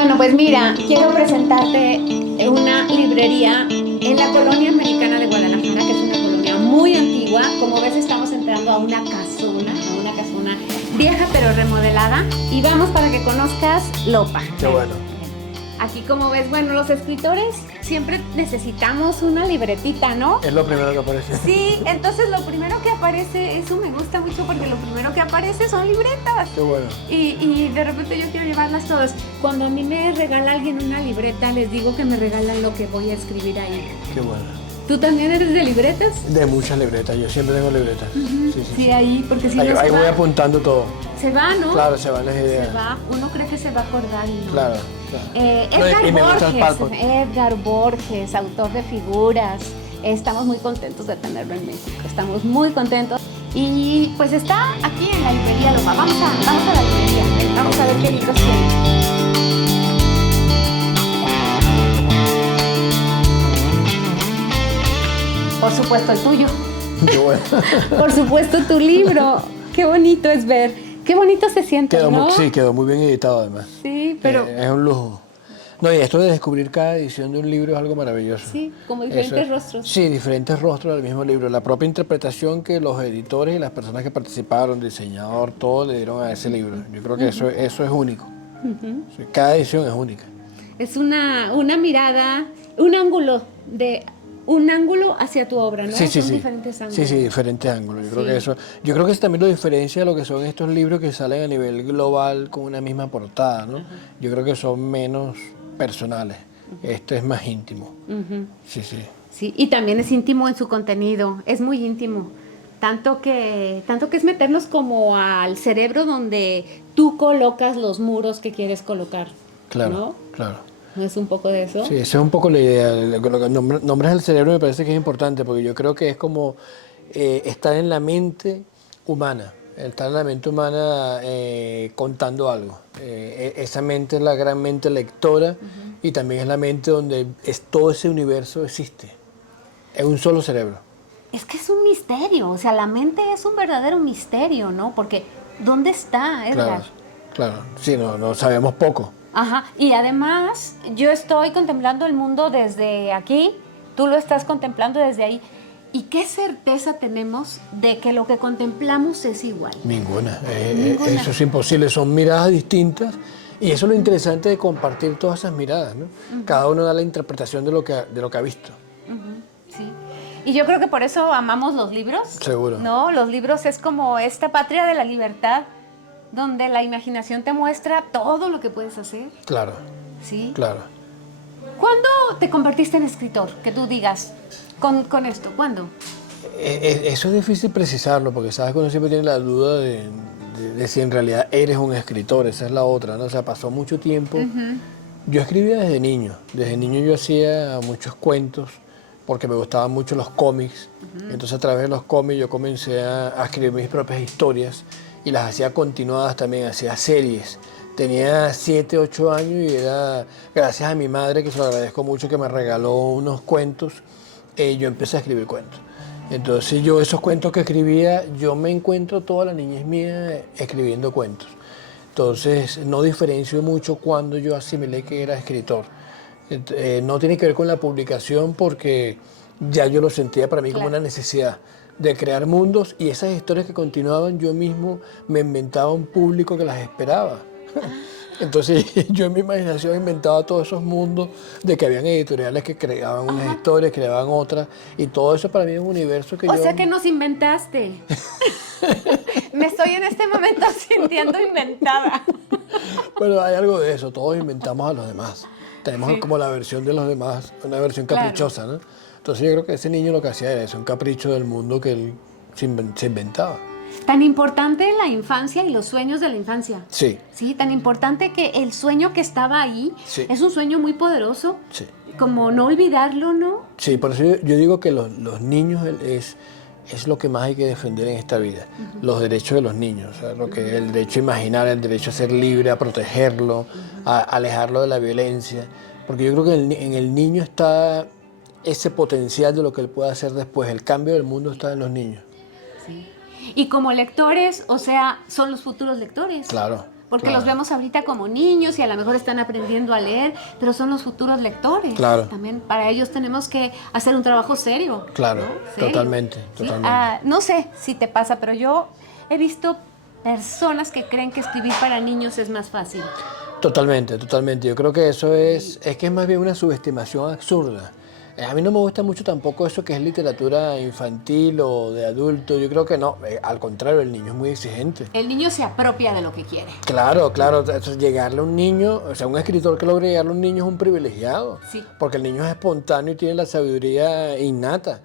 Bueno, pues mira, quiero presentarte una librería en la colonia americana de Guadalajara, que es una colonia muy antigua. Como ves, estamos entrando a una casona vieja pero remodelada. Y vamos para que conozcas Lopa. Qué bueno. Aquí, como ves, bueno, los escritores siempre necesitamos una libretita, ¿no? Es lo primero que aparece. Sí, entonces lo primero que aparece, eso me gusta mucho porque lo primero que aparece son libretas. Qué bueno. Y de repente yo quiero llevarlas todas. Cuando a mí me regala alguien una libreta, les digo que me regalan lo que voy a escribir ahí. Qué bueno. ¿Tú también eres de libretas? De muchas libretas, yo siempre tengo libretas. Sí, ahí, porque si ahí, no ahí se voy va, apuntando todo. se va, ¿no? Claro, se van las ideas. Se va, uno cree que se va a acordar y no. Claro, claro. Edgar y me gusta el Borges, pulp. Edgar Borges, autor de Figuras. Estamos muy contentos de tenerlo en México, estamos muy contentos. Y pues está aquí en la librería Lopa. Vamos a la librería, vamos a ver qué libros tiene. Por supuesto el tuyo. Qué bueno. Por supuesto tu libro. Qué bonito es ver. Qué bonito se siente, ¿no? Sí, quedó muy bien editado además. Sí, pero... es un lujo. No, y esto de descubrir cada edición de un libro es algo maravilloso. Sí, como diferentes rostros. Sí, diferentes rostros del mismo libro. La propia interpretación que los editores y las personas que participaron, diseñador, todo le dieron a ese libro. Yo creo que eso es único. Sí, cada edición es única. Es una mirada, un ángulo hacia tu obra, ¿no? Sí, sí, Son sí. diferentes ángulos. Sí, diferentes ángulos. Yo creo que eso también lo diferencia de lo que son estos libros que salen a nivel global con una misma portada, ¿no? Yo creo que son menos personales. Este es más íntimo. Sí, sí. Sí, y también es íntimo en su contenido, es muy íntimo. Tanto que es meternos como al cerebro donde tú colocas los muros que quieres colocar. Claro, ¿no? claro. ¿No es un poco de eso? Sí, esa es un poco la idea. Lo que nombres el cerebro me parece que es importante porque yo creo que es como estar en la mente humana. Estar en la mente humana contando algo. Esa mente es la gran mente lectora y también es la mente donde todo ese universo existe. Es un solo cerebro. Es que es un misterio, o sea, la mente es un verdadero misterio, ¿no? Porque, ¿dónde está, Edgar? Claro. Sí, no sabemos poco. Ajá, y además yo estoy contemplando el mundo desde aquí, tú lo estás contemplando desde ahí. ¿Y qué certeza tenemos de que lo que contemplamos es igual? Ninguna. Ninguna. Eso es imposible, son miradas distintas y eso es lo interesante de compartir todas esas miradas, ¿no? Cada uno da la interpretación de lo que ha visto. Sí. Y yo creo que por eso amamos los libros. Seguro. No, los libros es como esta patria de la libertad, donde la imaginación te muestra todo lo que puedes hacer. Claro. Sí. Claro. ¿Cuándo te convertiste en escritor? Que tú digas, con esto, ¿cuándo? Eso es difícil precisarlo, porque sabes que uno siempre tiene la duda de si en realidad eres un escritor, esa es la otra, ¿no? O sea, pasó mucho tiempo. Yo escribía desde niño yo hacía muchos cuentos, porque me gustaban mucho los cómics, entonces a través de los cómics yo comencé a escribir mis propias historias y las hacía continuadas también, hacía series. Tenía 7, 8 años y era gracias a mi madre, que se lo agradezco mucho, que me regaló unos cuentos, yo empecé a escribir cuentos. Entonces yo esos cuentos que escribía, yo me encuentro toda la niñez mía escribiendo cuentos. Entonces no diferencio mucho cuando yo asimilé que era escritor. No tiene que ver con la publicación porque ya yo lo sentía para mí como una necesidad de crear mundos y esas historias que continuaban yo mismo me inventaba un público que las esperaba. Entonces yo en mi imaginación inventaba todos esos mundos de que habían editoriales que creaban unas historias, creaban otras y todo eso para mí es un universo que O sea que nos inventaste. Me estoy en este momento sintiendo inventada. Bueno, hay algo de eso, todos inventamos a los demás. Tenemos como la versión de los demás, una versión caprichosa, ¿no? Entonces yo creo que ese niño lo que hacía era eso, un capricho del mundo que él se inventaba. Tan importante la infancia y los sueños de la infancia. Sí. Sí, tan importante que el sueño que estaba ahí es un sueño muy poderoso. Sí. Como no olvidarlo, ¿no? Sí, por eso yo digo que los niños es lo que más hay que defender en esta vida. Los derechos de los niños, o sea, el derecho a imaginar, el derecho a ser libre, a protegerlo, a alejarlo de la violencia. Porque yo creo que en el niño está ese potencial de lo que él puede hacer después. El cambio del mundo está en los niños. Sí. Y como lectores, o sea, son los futuros lectores. Claro. porque Claro. los vemos ahorita como niños y a lo mejor están aprendiendo a leer, pero son los futuros lectores. Claro. También para ellos tenemos que hacer un trabajo serio. Claro, ¿no? Serio. totalmente, Sí, totalmente. no sé si te pasa, pero yo he visto personas que creen que escribir para niños es más fácil. Totalmente, totalmente. Yo creo que eso es que es más bien una subestimación absurda. A mí no me gusta mucho tampoco eso que es literatura infantil o de adulto. Yo creo que no, al contrario, el niño es muy exigente. El niño se apropia de lo que quiere. Claro, claro, eso, llegarle a un niño, o sea, un escritor que logre llegarle a un niño es un privilegiado, Sí. porque el niño es espontáneo y tiene la sabiduría innata,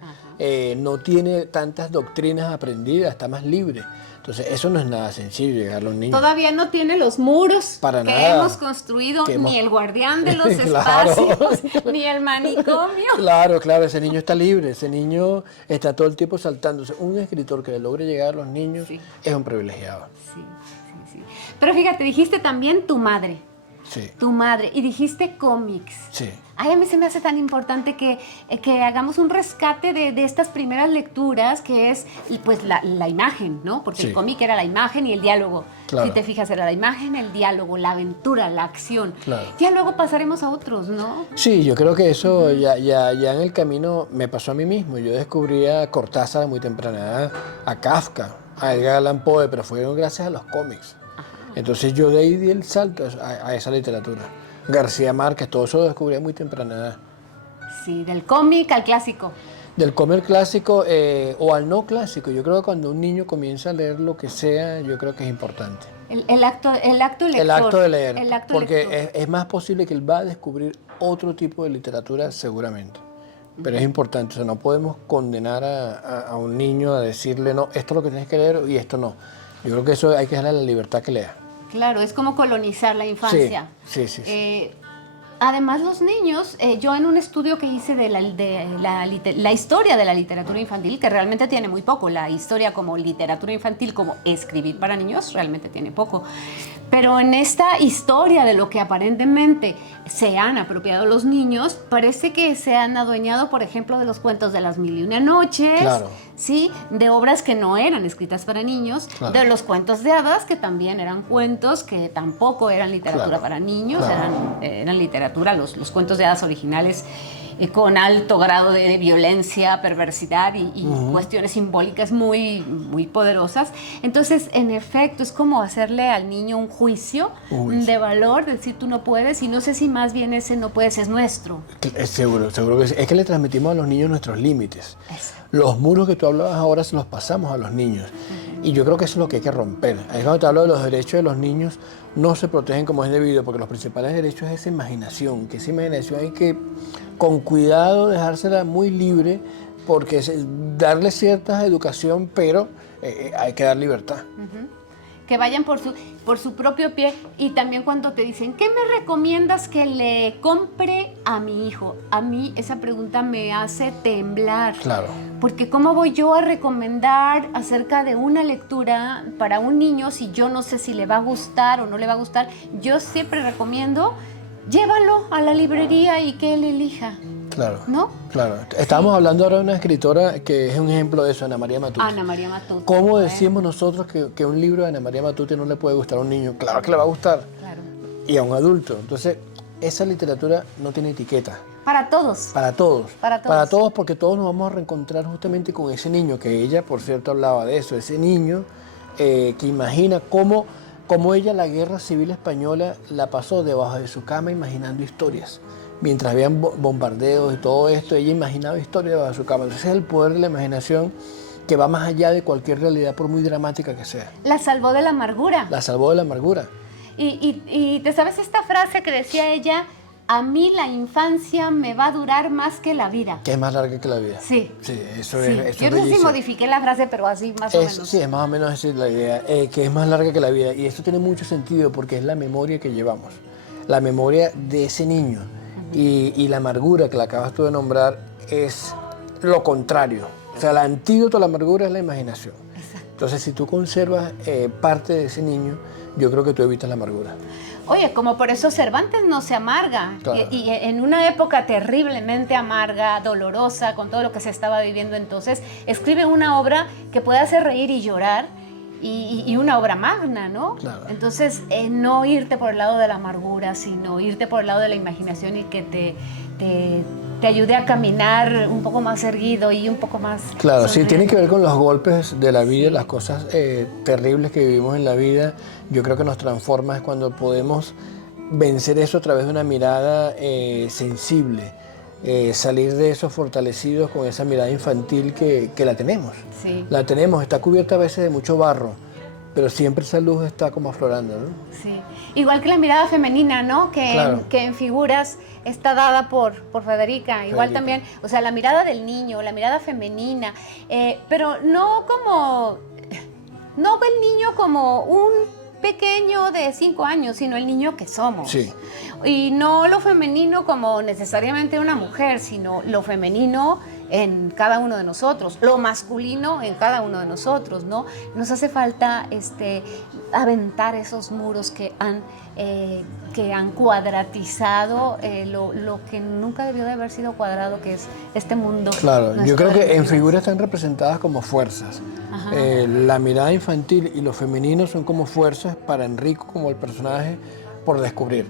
no tiene tantas doctrinas aprendidas, está más libre. Entonces, eso no es nada sencillo, llegarle a un niño. Todavía no tiene los muros Para que nada. hemos construido, Que hemos- ni el guardián de los Claro. espacios, ni el manicomio. Claro, claro, ese niño está libre, ese niño está todo el tiempo saltándose. Un escritor que le logre llegar a los niños Sí. es un privilegiado. Sí, sí, sí. Pero fíjate, dijiste también tu madre, Sí, y dijiste cómics. sí. Ay, a mí se me hace tan importante que hagamos un rescate de estas primeras lecturas, que es pues la imagen, ¿no? Porque Sí. el cómic era la imagen y el diálogo. Claro. Si te fijas, era la imagen, el diálogo, la aventura, la acción. Claro. Ya luego pasaremos a otros, ¿no? Sí, yo creo que eso ya en el camino me pasó a mí mismo. Yo descubrí a Cortázar a muy temprana edad, a Kafka, a Edgar Allan Poe, pero fueron gracias a los cómics. Entonces yo de ahí di el salto a esa literatura. García Márquez, todo eso lo descubrí a muy temprana edad. Sí, del cómic al clásico. Del cómic clásico o al no clásico, yo creo que cuando un niño comienza a leer lo que sea, yo creo que es importante. El acto lector. El acto de leer, El acto porque lector. es más posible que él va a descubrir otro tipo de literatura seguramente. Pero es importante, o sea, no podemos condenar a un niño a decirle, no, esto es lo que tienes que leer y esto no. Yo creo que eso hay que darle la libertad que lea. Claro, es como colonizar la infancia. Sí, sí, sí. Además, los niños, yo en un estudio que hice de la historia de la literatura infantil, que realmente tiene muy poco, la historia como literatura infantil, como escribir para niños, realmente tiene poco. Pero en esta historia de lo que aparentemente se han apropiado los niños, parece que se han adueñado, por ejemplo, de los cuentos de las mil y una noches, Claro. ¿sí? De obras que no eran escritas para niños, Claro. de los cuentos de hadas, que también eran cuentos que tampoco eran literatura Claro. para niños, Claro. eran literatura, los cuentos de hadas originales con alto grado de violencia, perversidad y cuestiones simbólicas muy, muy poderosas. Entonces, en efecto, es como hacerle al niño un juicio de valor, decir tú no puedes, y no sé si más bien ese no puedes es nuestro. Es seguro, seguro que sí. Es que le transmitimos a los niños nuestros límites. Eso. Los muros que tú hablabas ahora se los pasamos a los niños. Y yo creo que eso es lo que hay que romper. Ahí cuando te hablo de los derechos de los niños, no se protegen como es debido, porque los principales derechos es esa imaginación, que esa imaginación hay que, con cuidado, dejársela muy libre, porque darle cierta educación, pero hay que dar libertad. Que vayan por su propio pie. Y también cuando te dicen, ¿qué me recomiendas que le compre a mi hijo? A mí esa pregunta me hace temblar. Claro. Porque ¿cómo voy yo a recomendar acerca de una lectura para un niño si yo no sé si le va a gustar o no le va a gustar? Yo siempre recomiendo, llévalo a la librería y que él elija. Claro. ¿No? Claro. Estamos hablando ahora de una escritora que es un ejemplo de eso, Ana María Matute. Ana María Matute. ¿Cómo Bueno, decimos nosotros que un libro de Ana María Matute no le puede gustar a un niño? Claro que le va a gustar. Claro. Y a un adulto. Entonces, esa literatura no tiene etiqueta. Para todos. Para todos. Para todos. Para todos, porque todos nos vamos a reencontrar justamente con ese niño, que ella, por cierto, hablaba de eso, ese niño que imagina cómo ella la guerra civil española la pasó debajo de su cama imaginando historias. Mientras habían bombardeos y todo esto, ella imaginaba historias debajo de su cama. Entonces es el poder de la imaginación que va más allá de cualquier realidad, por muy dramática que sea. La salvó de la amargura. La salvó de la amargura. Y te sabes esta frase que decía ella, a mí la infancia me va a durar más que la vida. Que es más larga que la vida. Sí. Sí, eso Sí. es. Eso Yo es no sé si bellísimo. modifiqué la frase, pero así más o menos. Sí, es más o menos esa es la idea, que es más larga que la vida. Y esto tiene mucho sentido porque es la memoria que llevamos, la memoria de ese niño. Y la amargura que la acabas tú de nombrar es lo contrario. O sea, el antídoto a la amargura es la imaginación. Exacto. Entonces, si tú conservas parte de ese niño, yo creo que tú evitas la amargura. Oye, como por eso Cervantes no se amarga. Claro. Y en una época terriblemente amarga, dolorosa, con todo lo que se estaba viviendo entonces, escribe una obra que puede hacer reír y llorar. y una obra magna, ¿no? Claro. Entonces, no irte por el lado de la amargura, sino irte por el lado de la imaginación y que te ayude a caminar un poco más erguido y un poco más... Claro, sí, sonriente. tiene que ver con los golpes de la vida, las cosas terribles que vivimos en la vida. Yo creo que nos transforma es cuando podemos vencer eso a través de una mirada sensible, salir de eso fortalecidos con esa mirada infantil que la tenemos. Sí. La tenemos, está cubierta a veces de mucho barro, pero siempre esa luz está como aflorando, ¿no? Sí. Igual que la mirada femenina, ¿no? Que, Claro. que en figuras está dada por Federica. Igual también, o sea, la mirada del niño, la mirada femenina, pero no ve el niño como un pequeño de 5 años, sino el niño que somos. Sí. Y no lo femenino como necesariamente una mujer, sino lo femenino en cada uno de nosotros, lo masculino en cada uno de nosotros, ¿no? Nos hace falta aventar esos muros que han cuadratizado lo que nunca debió de haber sido cuadrado, que es este mundo. Claro, yo creo de que en las figuras están representadas como fuerzas. Ajá. La mirada infantil y lo femenino son como fuerzas para Enrico como el personaje por descubrir.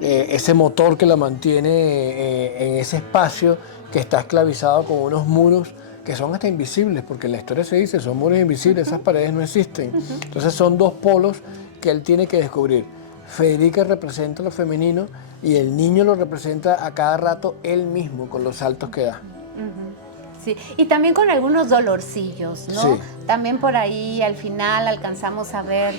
Ese motor que la mantiene en ese espacio que está esclavizado con unos muros que son hasta invisibles, porque en la historia se dice, son muros invisibles, esas paredes no existen. Entonces son dos polos que él tiene que descubrir. Federica representa lo femenino y el niño lo representa a cada rato él mismo con los saltos que da. Sí, y también con algunos dolorcillos, ¿no? Sí. También por ahí al final alcanzamos a ver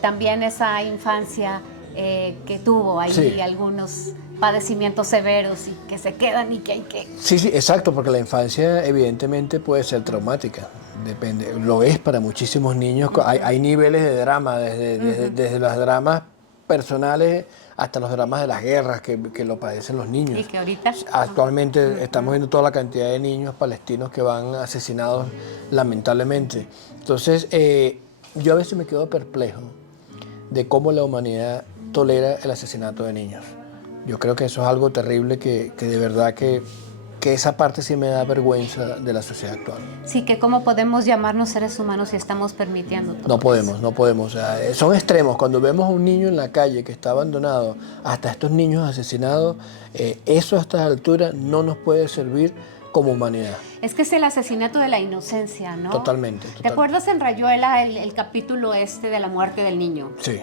también esa infancia que tuvo ahí, Sí. algunos padecimientos severos y que se quedan y que hay que... Sí, sí, exacto, porque la infancia evidentemente puede ser traumática. Depende, lo es para muchísimos niños. Hay niveles de drama, desde los dramas personales hasta los dramas de las guerras que lo padecen los niños. Y que ahorita... Actualmente estamos viendo toda la cantidad de niños palestinos que van asesinados lamentablemente. Entonces, yo a veces me quedo perplejo de cómo la humanidad tolera el asesinato de niños. Yo creo que eso es algo terrible que de verdad que esa parte sí me da vergüenza de la sociedad actual. Sí, que cómo podemos llamarnos seres humanos si estamos permitiendo todo No podemos. O sea, son extremos. Cuando vemos a un niño en la calle que está abandonado, hasta estos niños asesinados, eso a estas alturas no nos puede servir como humanidad. Es que es el asesinato de la inocencia, ¿no? Totalmente. ¿Te acuerdas en Rayuela el capítulo de la muerte del niño? Sí.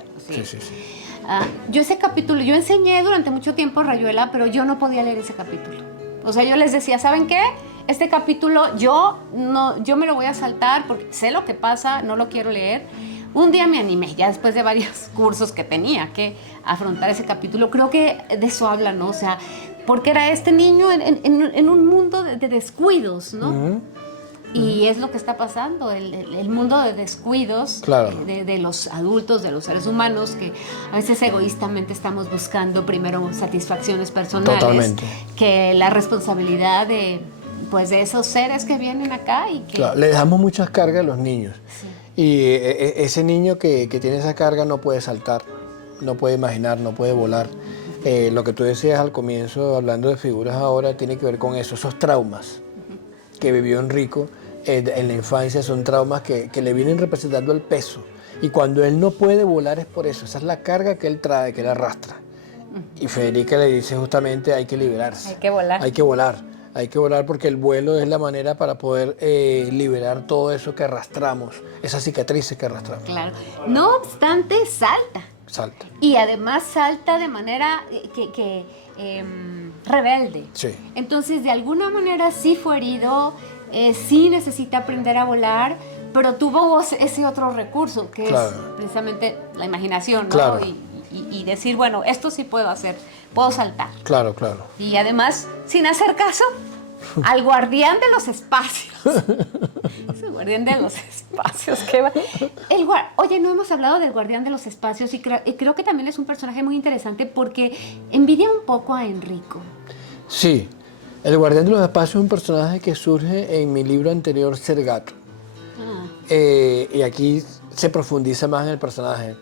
Yo ese capítulo, yo enseñé durante mucho tiempo Rayuela, pero yo no podía leer ese capítulo. O sea, yo les decía, ¿saben qué? Este capítulo yo me lo voy a saltar porque sé lo que pasa, no lo quiero leer. Un día me animé, ya después de varios cursos que tenía que afrontar ese capítulo. Creo que de eso habla, ¿no? O sea, porque era este niño en un mundo de descuidos, ¿no? Uh-huh. Y es lo que está pasando, el mundo de descuidos, Claro. de los adultos, de los seres humanos, que a veces egoístamente estamos buscando primero satisfacciones personales. Totalmente. Que la responsabilidad de esos seres que vienen acá y que... Claro, le dejamos muchas cargas a los niños. Sí. Y ese niño que tiene esa carga no puede saltar, no puede imaginar, no puede volar. Lo que tú decías al comienzo, hablando de figuras ahora, tiene que ver con eso, esos traumas que vivió Enrico en la infancia, son traumas que le vienen representando el peso. Y cuando él no puede volar es por eso, esa es la carga que él trae, que él arrastra. Y Federica le dice justamente, hay que liberarse. Hay que volar. Hay que volar porque el vuelo es la manera para poder liberar todo eso que arrastramos, esas cicatrices que arrastramos. Claro. No obstante, salta. Salta. Y además salta de manera rebelde. Sí. Entonces, de alguna manera sí fue herido, sí necesita aprender a volar, pero tuvo ese otro recurso, que Claro. es precisamente la imaginación, ¿no? Claro. Y decir, bueno, esto sí puedo hacer, puedo saltar. Claro. Y además, sin hacer caso al guardián de los espacios. Ese guardián de los espacios, ¿qué va? Oye, no hemos hablado del guardián de los espacios y creo que también es un personaje muy interesante porque envidia un poco a Enrico. Sí, el guardián de los espacios es un personaje que surge en mi libro anterior, Ser Gato. Y aquí se profundiza más en el personaje.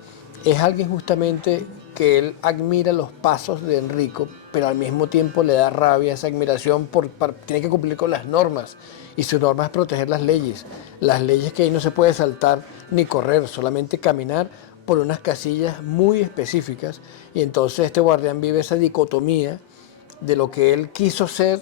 Es alguien justamente que él admira los pasos de Enrico, pero al mismo tiempo le da rabia esa admiración tiene que cumplir con las normas. Y su norma es proteger las leyes que ahí no se puede saltar ni correr, solamente caminar por unas casillas muy específicas. Y entonces este guardián vive esa dicotomía de lo que él quiso ser,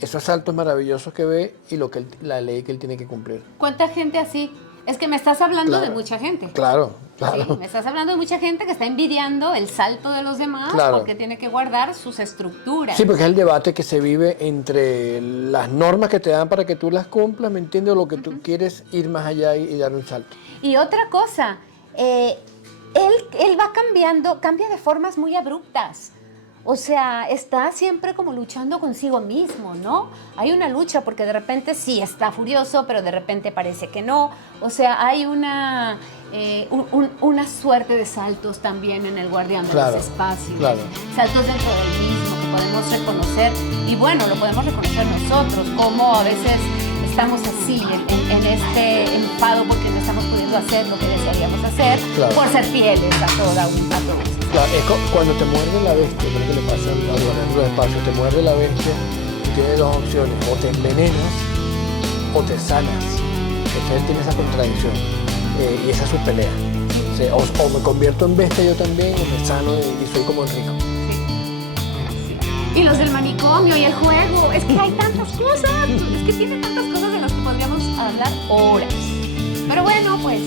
esos saltos maravillosos que ve y la ley que él tiene que cumplir. ¿Cuánta gente así? Es que me estás hablando de mucha gente. Claro. Sí, me estás hablando de mucha gente que está envidiando el salto de los demás porque tiene que guardar sus estructuras. Sí, porque es el debate que se vive entre las normas que te dan para que tú las cumplas, ¿me entiendes? O lo que tú quieres ir más allá y dar un salto. Y otra cosa, él va cambiando, cambia de formas muy abruptas. O sea, está siempre como luchando consigo mismo, ¿no? Hay una lucha porque de repente sí está furioso, pero de repente parece que no. O sea, hay una suerte de saltos también en el guardián de los espacios. Claro. Saltos dentro del mismo que podemos reconocer. Y bueno, lo podemos reconocer nosotros, como a veces estamos así, en este enfado porque no estamos pudiendo hacer lo que desearíamos hacer por ser fieles a todos. Claro, es cuando te muerde la bestia, creo que le pasa al guardián de los espacios, te muerde la bestia, tienes dos opciones, o te envenenas o te sanas. Entonces él tiene esa contradicción y esa es su pelea. O sea, o me convierto en bestia yo también, o me sano y soy como Enrico. Y los del manicomio y el juego, es que hay tantas cosas, es que tiene tantas cosas de las que podríamos hablar horas. Pero bueno, pues